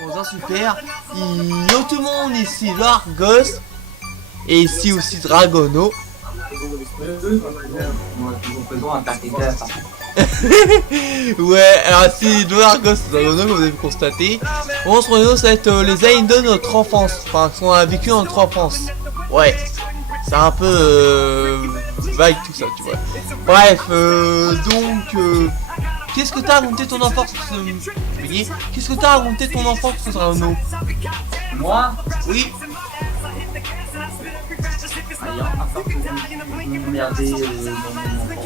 Bon, ça super. Yo tout le monde, ici Largos. Et ici aussi Dragono. Ouais, alors ici Largos et Dragono, comme vous avez pu constater. Bon, ce vidéo, ça va être les années de notre enfance. Enfin, ce qu'on a vécu dans notre enfance. Ouais. C'est un peu vague tout ça, tu vois. Bref, donc... qu'est-ce que t'as raconté ton enfance? Qu'est-ce que t'as raconté ton enfance, Dragono? Moi? Oui. Regardez dans mon enfant.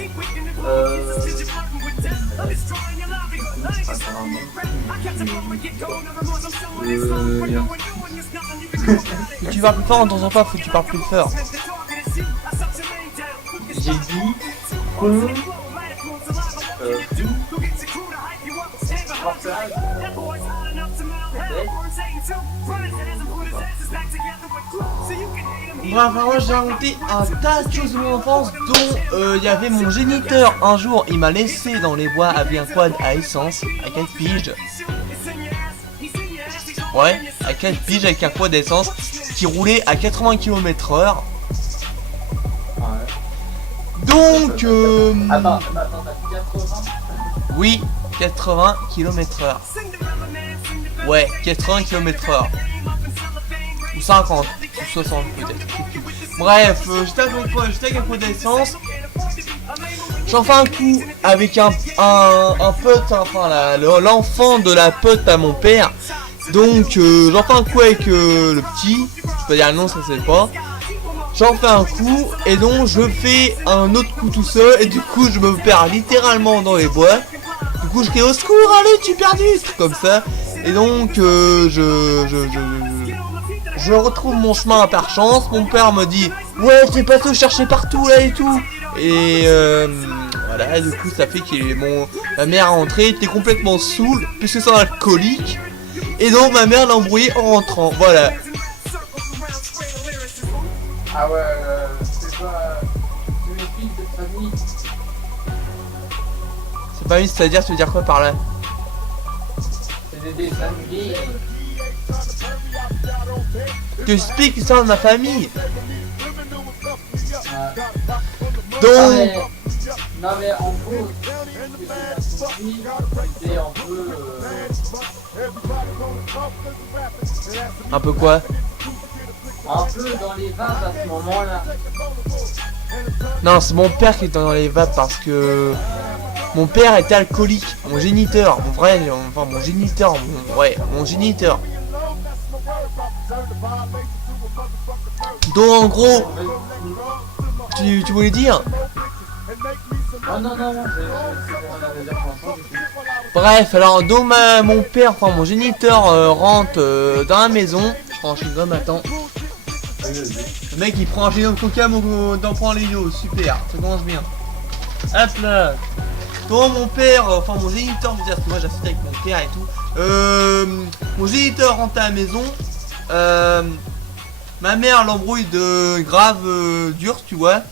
Faut que tu parles plus fort, on t'entend pas, faut que tu parles plus fort. J'ai dit qu'on Bref, moi j'ai raconté un tas de choses de mon enfance, dont il y avait mon géniteur. Un jour, il m'a laissé dans les bois avec un quad à essence, à 4 piges. Ouais, à 4 piges avec un quad d'essence qui roulait à 80 km/h. Donc, Attends, t'as fait 80? oui, 80 km/h. Ouais, 80 km/h. Ou 50, ou 60 peut-être. Bref, j'étais avec un pot d'essence. J'en fais un coup avec un pote, enfin l'enfant de la pote à mon père. Donc j'en fais un coup avec le petit. Je peux dire le nom, ça c'est pas. J'en fais un coup et donc je fais un autre coup tout seul. Et du coup je me perds littéralement dans les bois. Du coup je crie au secours, allez tu es perdu, comme ça. Et donc je retrouve mon chemin par chance. Mon père me dit ouais t'es passé chercher partout là et tout. Et voilà, du coup ça fait que ma mère est rentrée, était complètement saoule puisque c'est un alcoolique. Et donc ma mère l'a embrouillé en rentrant, voilà. Ah ouais, c'est pas... C'est les filles de famille. C'est pas une, c'est-à-dire, tu veux dire quoi par là? C'est des dessins animés. Tu expliques l'histoire de ma famille. Non Donc... mais en gros, c'est un peu... Un peu quoi? Un peu dans les vapes à ce moment-là. Non, c'est mon père qui est dans les vapes parce que... Mon père était alcoolique, mon géniteur, mon vrai, enfin mon géniteur, mon géniteur. Donc en gros, tu voulais dire? Oh non, Bref, alors donc mon père, enfin mon géniteur rentre dans la maison. Je prends un chewing-gum, attends. Le mec il prend un chewing-gum coca, d'en prendre les yo, super, ça commence bien. Hop là. Donc mon père, enfin mon géniteur, je veux dire, parce que moi j'assiste avec mon père et tout. Mon géniteur rentre à la maison. Ma mère l'embrouille de grave dur, tu vois.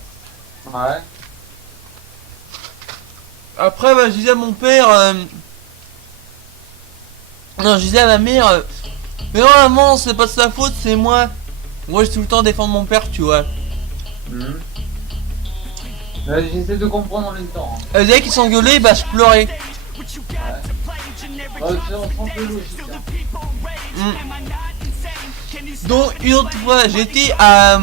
Ouais. Après, bah, je disais à mon père, non, je disais à ma mère, mais non, maman, c'est pas de sa faute, c'est moi. Moi, j'ai tout le temps défendre mon père, tu vois. J'essaie de comprendre en même temps. Elle disait qu'il s'engueulait, bah, je pleurais. Ouais. C'est un peu logique. Donc, une autre fois, j'étais à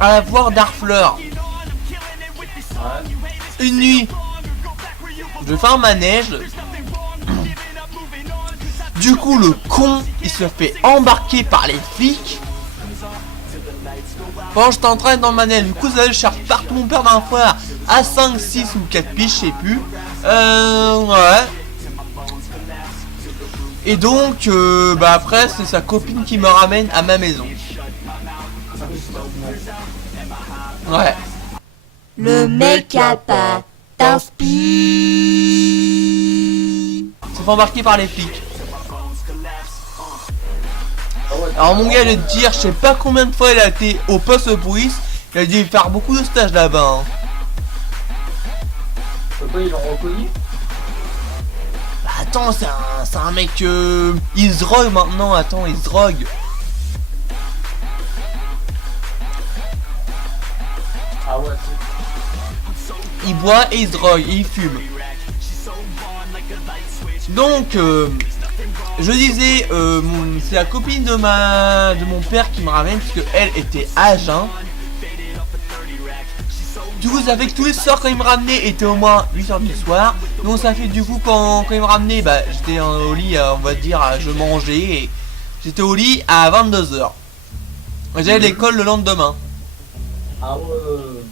la foire d'Harfleur. Ouais. Une nuit. Je fais un manège. Du coup, le con, il se fait embarquer par les flics. Pendant j'étais en train d'être dans le manège, du coup, je cherche partout mon père dans la foire à 5, 6 ou 4 piges, je sais plus. Ouais. Et donc, bah après, c'est sa copine qui me ramène à ma maison. Ouais. Le mec à pas t'inspire. Se fait embarquer par les flics. Alors mon gars, je vais te dire, je sais pas combien de fois il a été au poste de police. Il a dû faire beaucoup de stages là-bas. Hein. Pourquoi ils l'ont reconnu? Bah attends, c'est un mec... il se drogue maintenant, attends, il se drogue. Ah ouais, Il boit et il se drogue, et il fume. Donc, je disais, c'est la copine de mon père qui me ramène, parce qu'elle était à jeun. Du coup, ça fait que tous les soirs, quand il me ramenait, était au moins 8h du soir. Donc, ça fait du coup, quand il me ramenait, bah, j'étais au lit, on va dire, je mangeais. Et j'étais au lit à 22h. J'avais l'école le lendemain. ah ouais.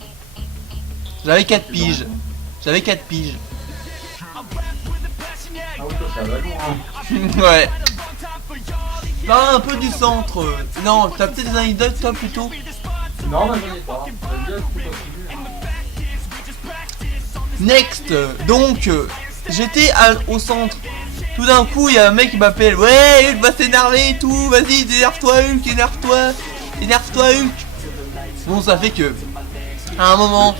J'avais 4 piges. J'avais 4 piges. Ah ouais, toi, ça va loin. Ouais. Parle un peu du centre. Non, t'as peut-être des anecdotes, toi, plutôt? Non, moi j'en ai pas. Vas-y, tu peux continuer. Next, donc j'étais au centre. Tout d'un coup, il y a un mec qui m'appelle. Ouais, Hulk va s'énerver et tout. Vas-y, énerve-toi, Hulk, énerve-toi. Énerve-toi, Hulk. Bon, ça fait que, à un moment,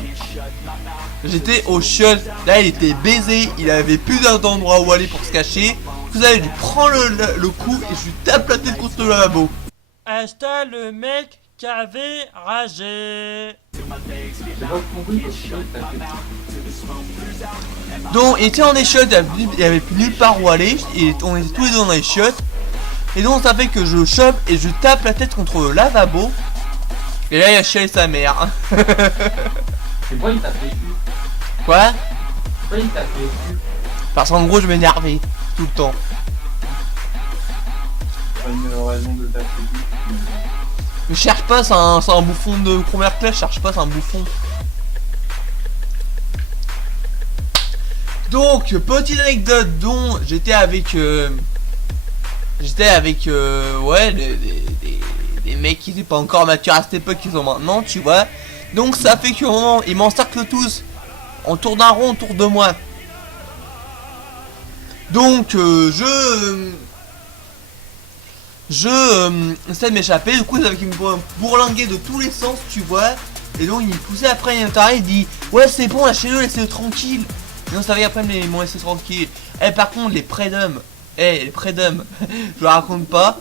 j'étais au chiottes. Là, il était baisé. Il avait plus d'endroit où aller pour se cacher. Vous avez dû prendre le coup et je lui tape la tête contre le lavabo. C'était le mec qui avait ragé. J'ai pas compris parce que t'as fait. Donc, il était dans les chiottes, il y avait plus nulle part où aller, et on était tous les deux dans les chiottes. Et donc, ça fait que je chope et je tape la tête contre le lavabo. Et là, il a chialé sa mère. Et pourquoi il t'a fait cul? Quoi? Pourquoi il t'a fait cul? Parce qu'en gros, je m'énervais tout le temps. Pas une raison de taper cul. Je cherche pas, c'est un bouffon de première classe, je cherche pas, c'est un bouffon. Donc, petite anecdote dont j'étais avec... ouais, des mecs qui étaient pas encore matures à cette époque, qui sont maintenant, tu vois. Donc, ça fait qu'au moment, ils m'encerclent tous. On tourne un rond autour de moi. Donc, essaie de m'échapper. Du coup, avec une bourlinguée de tous les sens, tu vois. Et donc, il me poussait après, il dit ouais, c'est bon, lâchez-le, laissez-le tranquille. Et on savait après, mais ils m'ont laissé tranquille. Eh, par contre, les prédums, les prédums, je le raconte pas.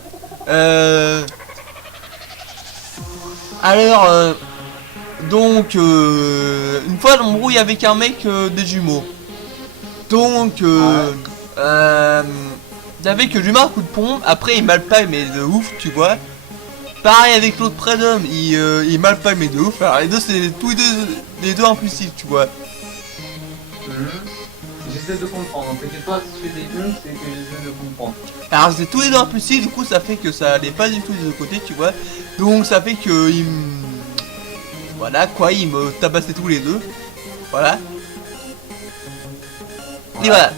Alors, donc, une fois, je m'embrouille avec un mec des jumeaux. Donc, j'avais que je lui mets un coup de pompe, après il malpaille mais de ouf, tu vois. Pareil avec l'autre prédum, il malpaille mais de ouf. Alors les deux, c'est tous les deux impulsifs, tu vois. J'essaie de comprendre. T'inquiète pas, si je fais des jeux, c'est que j'essaie de comprendre. Alors c'est tous les deux impulsifs, du coup ça fait que ça allait pas du tout des deux côtés, tu vois. Donc ça fait que voilà quoi, il me tabassait tous les deux. Voilà. Et voilà.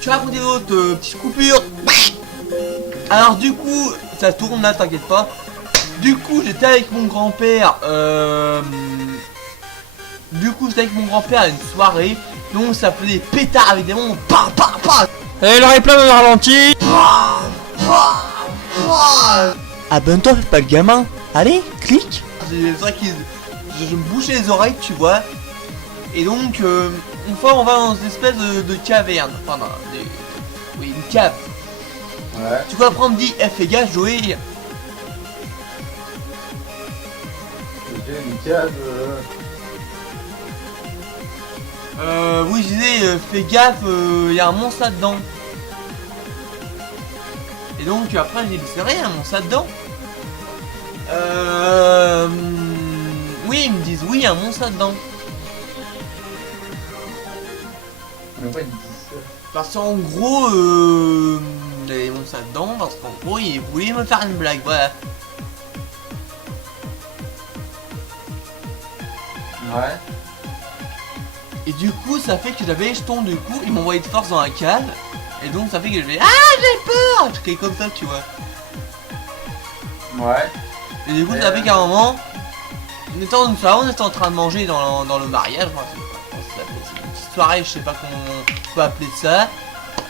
Tu racontes une autre petite coupure. Alors du coup, ça tourne là, t'inquiète pas. Du coup, j'étais avec mon grand-père. Du coup, j'étais avec mon grand-père à une soirée. Donc ça faisait des pétards avec des mondes. Pa pa pa. Et le replay me ralentit. Abonne-toi, fais pas le gamin. Allez, clique. C'est vrai que je me bouchais les oreilles, tu vois. Et donc, une fois, on va dans une espèce de caverne. Enfin, non, oui, une cave. Ouais. Tu vois, après, on me dit, fais gaffe, Joey. Ok, une cave. Oui, je disais, fais gaffe, il y a un monstre là-dedans. Et donc, après, j'ai dit, c'est vrai, il y a un monstre là-dedans. Oui, ils me disent, oui, il y a un monstre là-dedans. Mais pourquoi ils disent ça? Parce qu'en gros, il y avait des monstres là-dedans, parce qu'en gros, ils voulaient me faire une blague, voilà. Ouais. Et du coup, ça fait que j'avais les jetons, du coup, ils m'ont envoyé de force dans la cave. Et donc, ça fait que je vais, ah, j'ai peur! Je crie comme ça, tu vois. Ouais. Et du coup, ça fait qu'à un moment, on était en en train de manger dans le mariage. Enfin, c'est une petite soirée, je sais pas comment on peut appeler ça.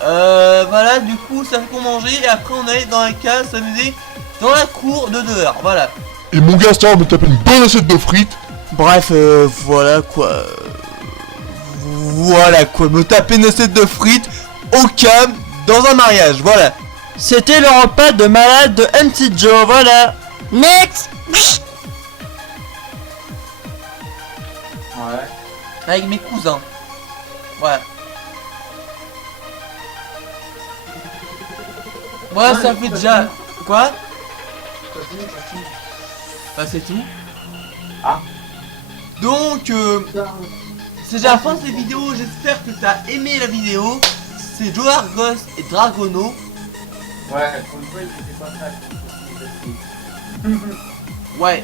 Voilà, du coup, ça fait qu'on mangeait. Et après, on allait dans la cave s'amuser dans la cour de dehors. Voilà. Et mon gars, ça va me taper une bonne assiette de frites. Bref, voilà quoi. Voilà quoi, me taper une assiette de frites. au cam dans un mariage, voilà. C'était le repas de malade de MC Joe, voilà. Next. Ouais. Avec mes cousins. Ouais. Ouais, ça fait déjà... Quoi? Continue. Bah c'est tout. Ah. Donc, Putain. c'est déjà la fin de cette vidéo, j'espère que t'as aimé la vidéo. C'est Joe Argos et Dragono. Ouais, pour une fois, il était pas ça. Ouais.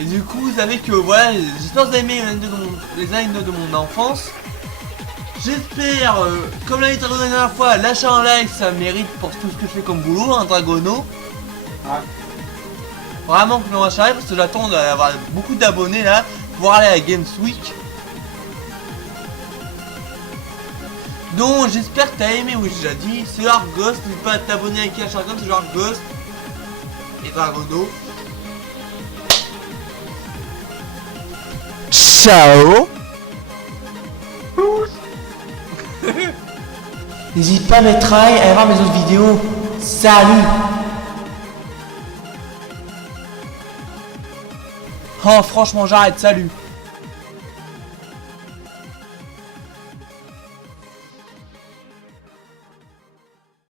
Et du coup, vous savez que voilà, j'espère que vous avez aimé les anecdotes de mon enfance. J'espère, comme l'a dit Dragono la dernière fois, lâchez un like, ça mérite pour tout ce que je fais comme boulot, hein, Dragono. Ouais. Vraiment que l'on j'arrive parce que j'attends d'avoir beaucoup d'abonnés là, pour aller à la Games Week. Donc j'espère que t'as aimé, oui j'ai déjà dit, c'est Argos, n'hésite pas à t'abonner avec la chaîne, c'est Argos et Dragono. Ciao. N'hésite pas à mettre like et à voir mes autres vidéos. Salut. Oh franchement j'arrête, salut.